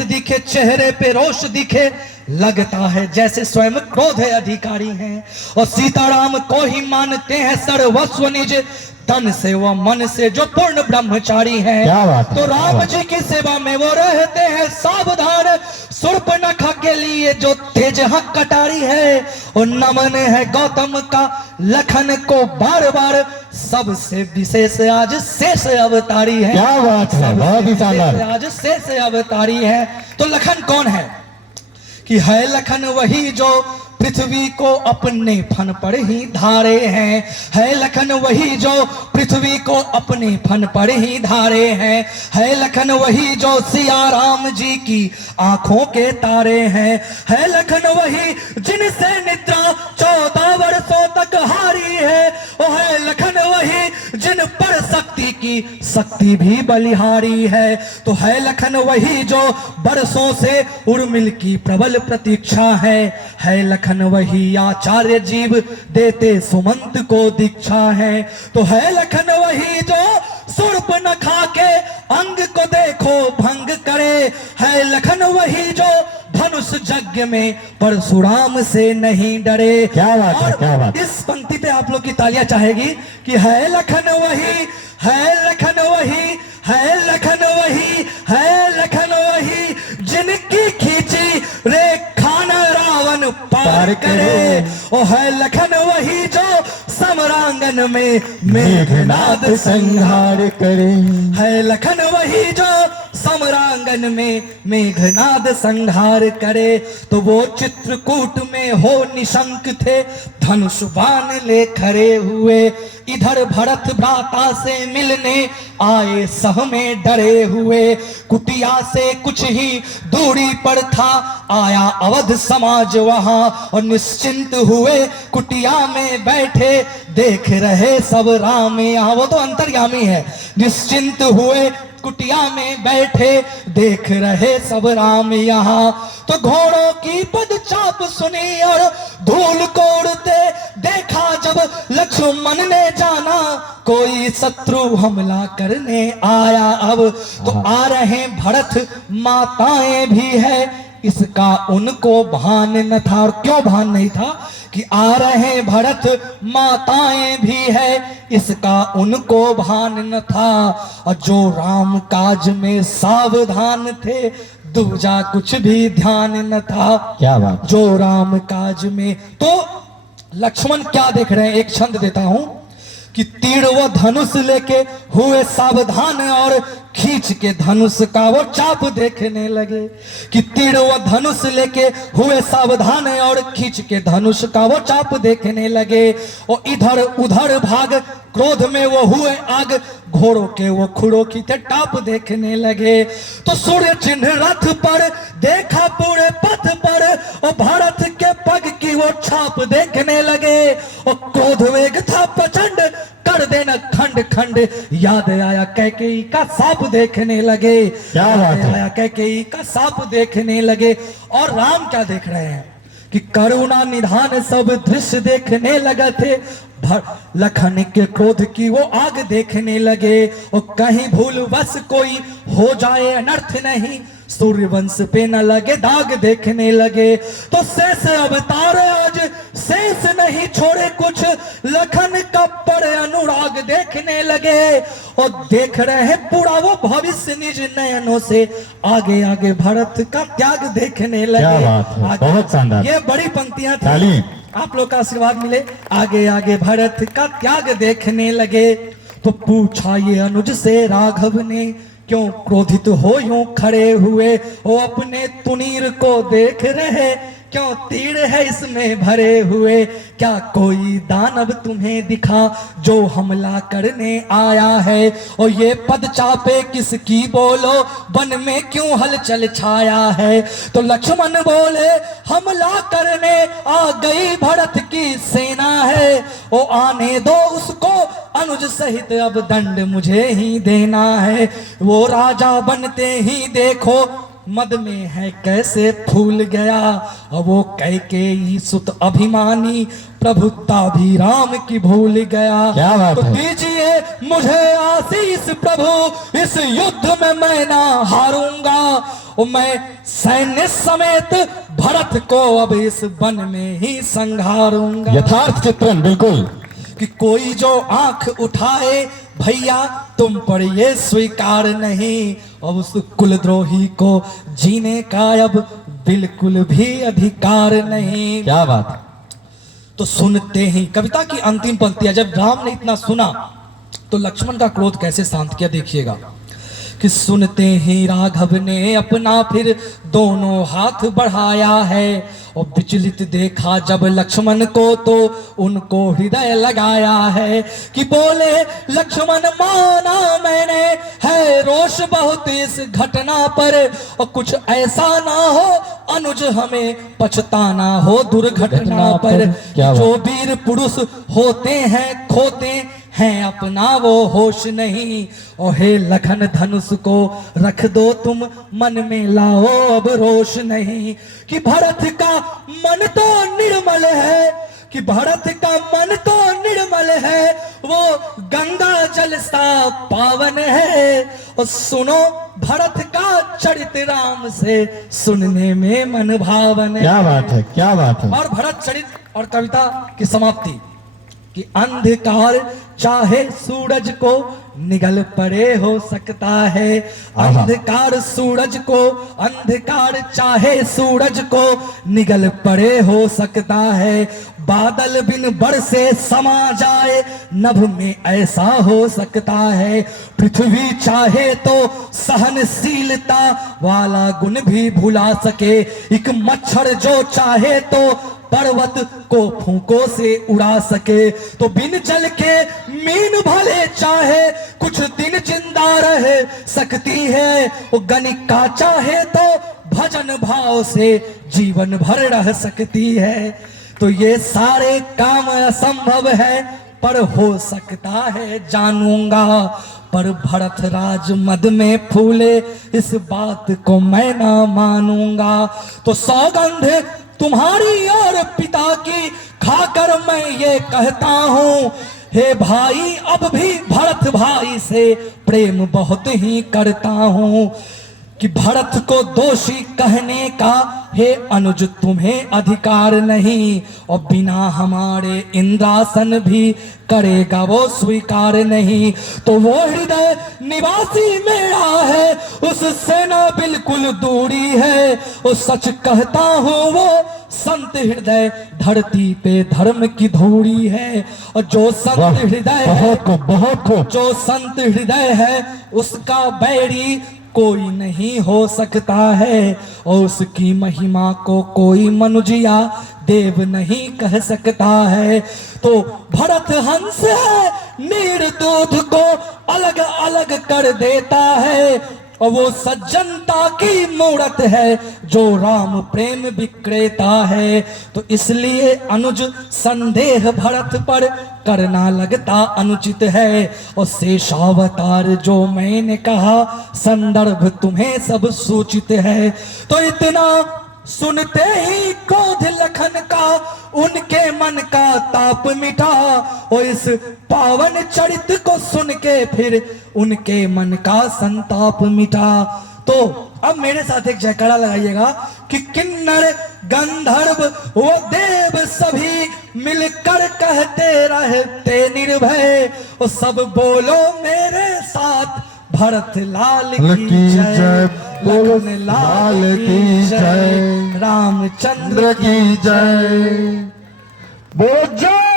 दिखे, चेहरे पे रोष दिखे, लगता है जैसे स्वयं क्रोध अधिकारी हैं। और सीताराम को ही मानते हैं सर्वस्व निज, तन से व मन से जो पूर्ण ब्रह्मचारी हैं। तो राम जी की सेवा में वो रहते हैं सावधान। शूर्पणखा के लिए जो तेज हक कटारी है, और नमन है गौतम का लखन को बार बार। सबसे विशेष आज शेष अवतारी है। क्या बात है, बहुत ही शानदार। आज शेष अवतारी है। तो लखन कौन है? कि है लखन वही जो पृथ्वी को अपने फन पर ही धारे हैं। है लखन वही जो पृथ्वी को अपने फन पर ही धारे हैं। है लखन वही जो सिया राम जी की आंखों के तारे हैं। है लखन वही जिनसे निद्रा 14 वर्षों तक हारी है। वो है लखन वही जिन पर शक्ति की शक्ति भी बलिहारी है। तो है लखन वही जो बरसों से उर्मिल की प्रबल प्रतीक्षा है लखन वही आचार्य जीव देते सुमंत को दीक्षा है। तो है लखन वही जो शूर्पणखा के अंग को देखो भंग करे। है लखन वही जो धनुष यज्ञ में परशुराम से नहीं डरे। क्या बात है, क्या बात। इस पंक्ति पे आप लोग की तालियां चाहेगी कि है लखन वही, है लखन वही, है लखन वही, है लखन वही जिनकी खींची रेखा न रावण पार करे। ओ है लखन वही जो समरांगन में मेघनाद संहार करे। है लखन वही जो समरांगन में मेघनाद संहार करे। तो वो चित्रकूट में हो निशंक थे, धनुष बाण ले खड़े हुए। इधर भरत भ्राता से मिलने आए, सह में डरे हुए। कुटिया से कुछ ही दूरी पर था आया अवध समाज वहां। और निश्चिंत हुए कुटिया में बैठे, देख रहे सब राम यहाँ। वो तो अंतर्यामी है। निश्चिंत हुए कुटिया में बैठे, देख रहे सब राम यहाँ। तो घोड़ों की पदचाप सुनी और धूल को उड़ते देखा जब लक्ष्मण ने जाना, कोई शत्रु हमला करने आया। अब तो आ रहे भरत माताएं भी है, इसका उनको भान न था। और क्यों भान नहीं था? कि आ रहे भरत माताएं भी है, इसका उनको भान न था। और जो राम काज में सावधान थे, दूजा कुछ भी ध्यान न था। क्या बात। जो राम काज में। तो लक्ष्मण क्या देख रहे हैं? एक छंद देता हूं कि तीर व धनुष लेके हुए सावधान, और खींच के धनुष का वो चाप देखने लगे। कि तीर व धनुष लेके हुए सावधान, और खींच के धनुष का वो चाप देखने लगे। और इधर उधर भाग क्रोध में वो हुए आग, घोड़ों के वो खुरों की टाप देखने लगे। तो सूर्य चिन्ह रथ पर देखा पूरे पथ पर, और भारत के पग की वो छाप देखने लगे। और क्रोध वेग था प्रचंड, कर देना खंड खंड। याद आया कैकेयी का साप देखने लगे। क्या बात है। आया कैकेयी का साप देखने लगे। और राम क्या देख रहे हैं? कि करुणा निधान सब दृश्य देखने लगे थे। लखन के क्रोध की वो आग देखने लगे। और कहीं भूल बस कोई हो जाए अनर्थ नहीं, सूर्यवंश पे न लगे दाग देखने लगे। तो शेष अवतार आज शेष नहीं छोड़े कुछ, लखन का पर अनुराग देखने लगे। और देख रहे हैं पूरा वो भविष्य निज नयनों से, आगे आगे भरत का त्याग देखने लगे। क्या बात है, बहुत शानदार। ये बड़ी पंक्तियां थी, आप लोग का आशीर्वाद मिले। आगे आगे भरत का त्याग देखने लगे। तो पूछा ये अनुज से राघव ने, क्यों क्रोधित हो यूं खड़े हुए? वो अपने तुनीर को देख रहे, क्यों तीर है इसमें भरे हुए? क्या कोई दानव तुम्हें दिखा जो हमला करने आया है? और ये पद चापे किसकी बोलो, वन में क्यों हलचल छाया है? तो लक्ष्मण बोले हमला करने आ गई भरत की सेना है। ओ आने दो उसको अनुज सहित, अब दंड मुझे ही देना है। वो राजा बनते ही देखो मद में है कैसे फूल गया। और वो कैकेयी सुत अभिमानी, प्रभुता भी राम की भूल गया। क्या बात तो है। दीजिए मुझे आशीष प्रभु, इस युद्ध में मैं ना हारूंगा। मैं सैन्य समेत भरत को अब इस वन में ही संघारूंगा। यथार्थ चित्रण बिल्कुल। कि कोई जो आंख उठाए भैया तुम पर ये स्वीकार नहीं, और उस कुलद्रोही को जीने का अब बिल्कुल भी अधिकार नहीं। क्या बात है। तो सुनते ही कविता की अंतिम पंक्तियां, जब राम ने इतना सुना तो लक्ष्मण का क्रोध कैसे शांत किया देखिएगा। कि सुनते ही राघव ने अपना फिर दोनों हाथ बढ़ाया है, और विचलित देखा जब लक्ष्मण को तो उनको हृदय लगाया है। कि बोले लक्ष्मण माना मैंने है रोष बहुत इस घटना पर, और कुछ ऐसा ना हो अनुज हमें पछताना हो दुर्घटना पर। जो वीर पुरुष होते हैं खोते हैं अपना वो होश नहीं, और हे लखन धनुष को रख दो तुम मन में लाओ अब रोष नहीं। कि भरत का मन तो निर्मल है, कि भरत का मन तो निर्मल है, वो गंगा जल सा पावन है। और सुनो भरत का चरित राम से सुनने में मन भावन है। क्या बात है, क्या बात है। और भरत चरित और कविता की समाप्ति कि अंधकार चाहे सूरज को निगल पड़े हो सकता है। अंधकार सूरज को, अंधकार चाहे सूरज को निगल पड़े हो सकता है। बादल बिन बरसे समा जाए नभ में ऐसा हो सकता है। पृथ्वी चाहे तो सहनशीलता वाला गुण भी भुला सके। एक मच्छर जो चाहे तो पर्वत को फूंकों से उड़ा सके। तो बिन जल के मीन भले चाहे कुछ दिन जिंदा रह सकती है। वो गणिका चाहे तो भजन भाव से जीवन भर रह सकती है। तो ये सारे काम असंभव है पर हो सकता है जानूंगा। पर भरत राज मद में फूले इस बात को मैं ना मानूंगा। तो सौगंध तुम्हारी और पिता की खाकर मैं ये कहता हूँ, हे भाई अब भी भरत भाई से प्रेम बहुत ही करता हूँ। कि भरत को दोषी कहने का हे अनुज तुम्हें अधिकार नहीं, और बिना हमारे इंद्रासन भी करेगा वो स्वीकार नहीं। तो वो हृदय निवासी मेरा है उससे ना बिल्कुल दूरी है। वो सच कहता हूँ वो संत हृदय धरती पे धर्म की धूड़ी है। और जो संत हृदय है, जो संत हृदय है उसका बैरी कोई नहीं हो सकता है। और उसकी महिमा को कोई मनुजिया देव नहीं कह सकता है। तो भरत हंस है नीर दूध को अलग अलग कर देता है। और वो सज्जनता की मूरत है जो राम प्रेम विक्रेता है। तो इसलिए अनुज संदेह भरत पर करना लगता अनुचित है। और शेषावतार जो मैंने कहा संदर्भ तुम्हें सब सूचित है। तो इतना सुनते ही क्रोध लखन का उनके मन का ताप मिटा। और इस पावन चरित्र को सुन के फिर उनके मन का संताप मिटा। तो अब मेरे साथ एक जयकारा लगाइएगा कि किन्नर गंधर्व वो देव सभी मिलकर कहते रहते निर्भय। और सब बोलो मेरे साथ भरत लाल की जय, लखन लाल की जय, रामचंद्र की जय। बोलो जय।